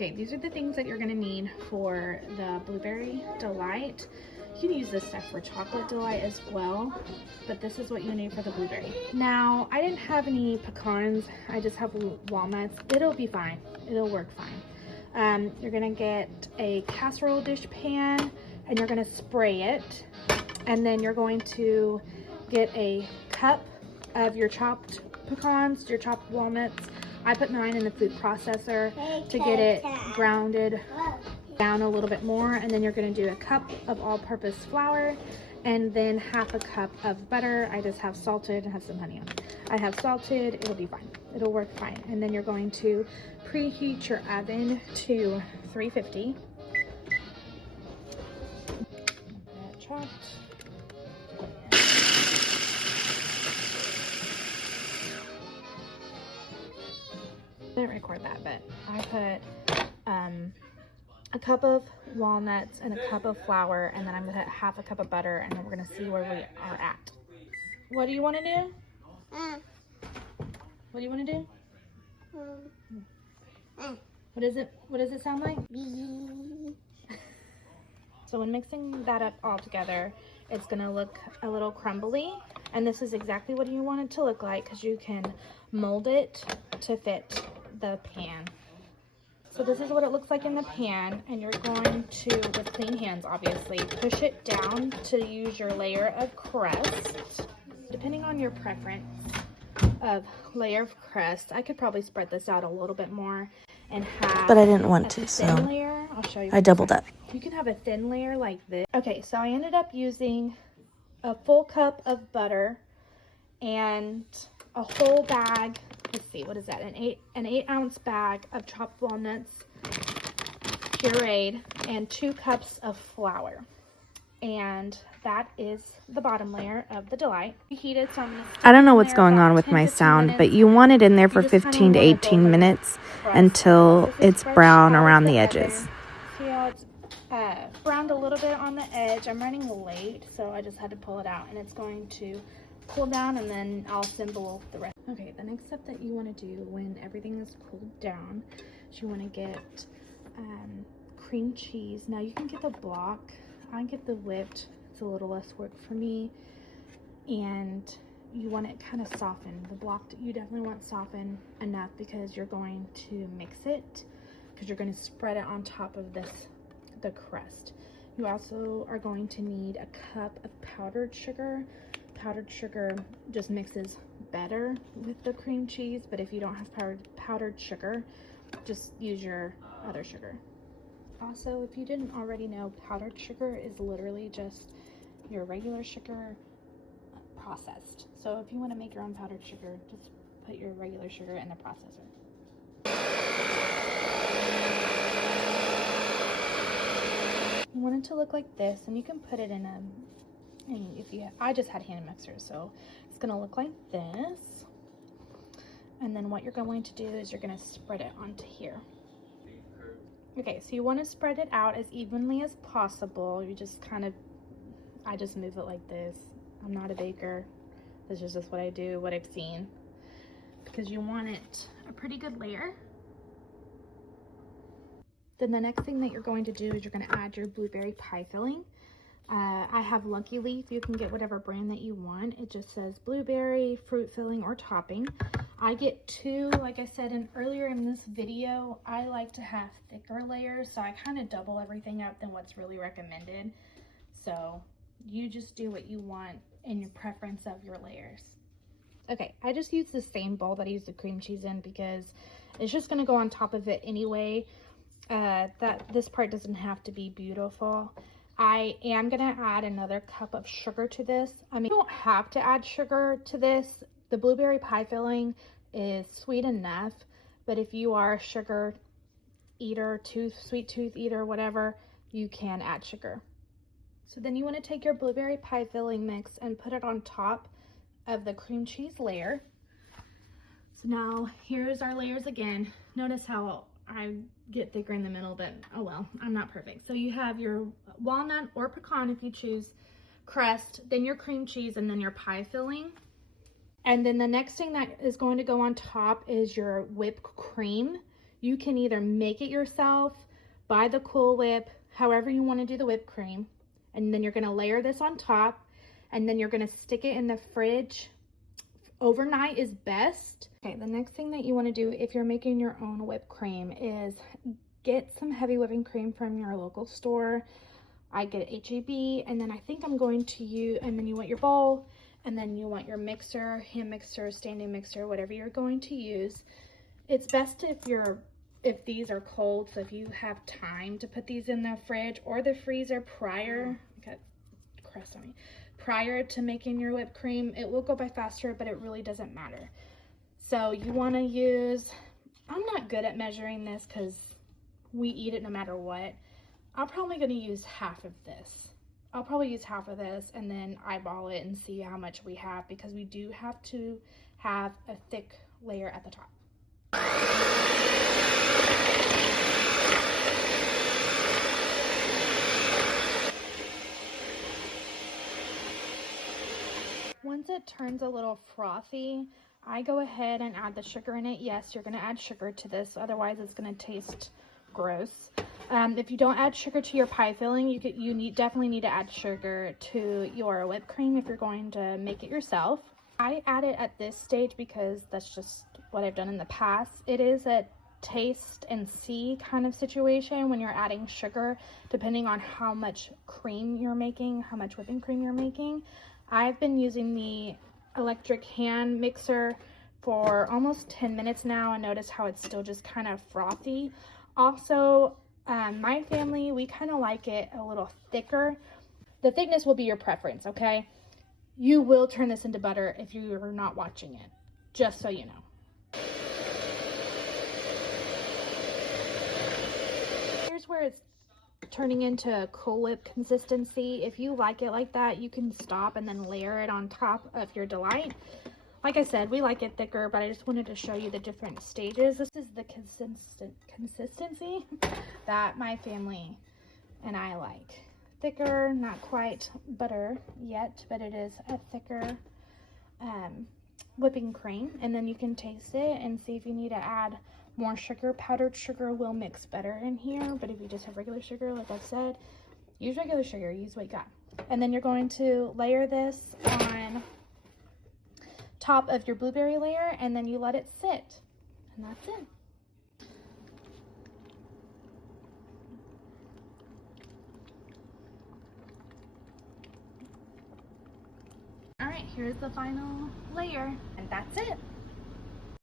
Okay, these are the things that you're gonna need for the Blueberry Delight. You can use this stuff for Chocolate Delight as well, but this is what you need for the blueberry. Now, I didn't have any pecans, I just have walnuts. It'll be fine, it'll work fine. You're gonna get a casserole dish pan and you're gonna spray it, and then you're going to get a cup of your chopped pecans, your chopped walnuts. I put mine in the food processor to get it grounded down a little bit more, and then you're going to do a cup of all-purpose flour and then half a cup of butter. I just have salted and have some honey on it. I have salted, it'll be fine, it'll work fine. And then you're going to preheat your oven to 350. Chopped. I didn't record that, but I put a cup of walnuts and a cup of flour, and then I'm gonna put half a cup of butter, and then we're gonna see where we are at. What do you want to do? What do you want to do? What is it? What does it sound like? So when mixing that up all together, it's gonna look a little crumbly, and this is exactly what you want it to look like, because you can mold it to fit the pan. So this is what it looks like in the pan, and you're going to, with clean hands obviously, push it down to use your layer of crust. Depending on your preference of layer of crust, I could probably spread this out a little bit more and have, but I didn't want to, thin so layer. I'll show you. I doubled up. You can have a thin layer like this. Okay, so I ended up using a full cup of butter and a whole bag. Let's see, what is that? An 8-ounce bag of chopped walnuts pureed and 2 cups of flour. And that is the bottom layer of the Delight. Heated, so I don't know what's going on with my sound, but you want it in there for 15 to 18 minutes until it's brown around the edges. See how it's browned a little bit on the edge. I'm running late, so I just had to pull it out, and it's going to cool down, and then I'll assemble the rest. Okay, the next step that you want to do when everything is cooled down is you want to get cream cheese. Now you can get the block. I get the whipped. It's a little less work for me, and you want it kind of softened. The block you definitely want softened enough, because you're going to mix it, because you're going to spread it on top of the crust. You also are going to need a cup of powdered sugar. Powdered sugar just mixes better with the cream cheese, but if you don't have powdered sugar, just use your other sugar. Also, if you didn't already know, powdered sugar is literally just your regular sugar processed. So if you want to make your own powdered sugar, just put your regular sugar in the processor. You want it to look like this, and you can put it in a, and if you have, I just had hand mixers, so it's gonna look like this. And then what you're going to do is you're gonna spread it onto here. Okay, so you want to spread it out as evenly as possible. You just kind of, I just move it like this. I'm not a baker. This is just what I do, what I've seen. Because you want it a pretty good layer. Then the next thing that you're going to do is you're going to add your blueberry pie filling. I have Lucky Leaf. You can get whatever brand that you want. It just says blueberry, fruit filling, or topping. I get 2, like I said earlier in this video, I like to have thicker layers, so I kind of double everything up than what's really recommended. So you just do what you want in your preference of your layers. Okay, I just use the same bowl that I used the cream cheese in, because it's just going to go on top of it anyway. This part doesn't have to be beautiful. I am going to add another cup of sugar to this. I mean, you don't have to add sugar to this. The blueberry pie filling is sweet enough, but if you are a sugar eater, sweet tooth eater, whatever, you can add sugar. So then you want to take your blueberry pie filling mix and put it on top of the cream cheese layer. So now here's our layers again. Notice how I get thicker in the middle, but oh well, I'm not perfect. So you have your walnut or pecan, if you choose, crust, then your cream cheese, and then your pie filling. And then the next thing that is going to go on top is your whipped cream. You can either make it yourself, buy the Cool Whip, however you want to do the whipped cream, and then you're going to layer this on top, and then you're going to stick it in the fridge. Overnight is best. Okay, the next thing that you want to do if you're making your own whipped cream is get some heavy whipping cream from your local store. I get HEB, and then I think I'm going to use, and then you want your bowl, and then you want your mixer, hand mixer, standing mixer, whatever you're going to use. It's best if these are cold, so if you have time to put these in the fridge or the freezer prior, got crust on me, prior to making your whipped cream, it will go by faster, but it really doesn't matter. So you want to use, I'm not good at measuring this because we eat it no matter what. I'm probably going to use half of this. I'll probably use half of this and then eyeball it and see how much we have, because we do have to have a thick layer at the top. Once it turns a little frothy, I go ahead and add the sugar in it. Yes, you're going to add sugar to this, otherwise it's going to taste gross. If you don't add sugar to your pie filling, you definitely need to add sugar to your whipped cream if you're going to make it yourself. I add it at this stage because that's just what I've done in the past. It is a taste and see kind of situation when you're adding sugar, depending on how much cream you're making, how much whipping cream you're making. I've been using the electric hand mixer for almost 10 minutes now, and notice how it's still just kind of frothy. Also, my family, we kind of like it a little thicker. The thickness will be your preference, okay? You will turn this into butter if you're not watching it, just so you know. Here's where it's turning into Cool Whip consistency. If you like it like that, you can stop and then layer it on top of your delight. Like I said, we like it thicker, but I just wanted to show you the different stages. This is the consistency that my family and I like. Thicker, not quite butter yet, but it is a thicker whipping cream. And then you can taste it and see if you need to add more sugar. Powdered sugar will mix better in here, but if you just have regular sugar, like I said, use regular sugar, use what you got. And then you're going to layer this on top of your blueberry layer, and then you let it sit, and that's it. All right, here's the final layer, and that's it.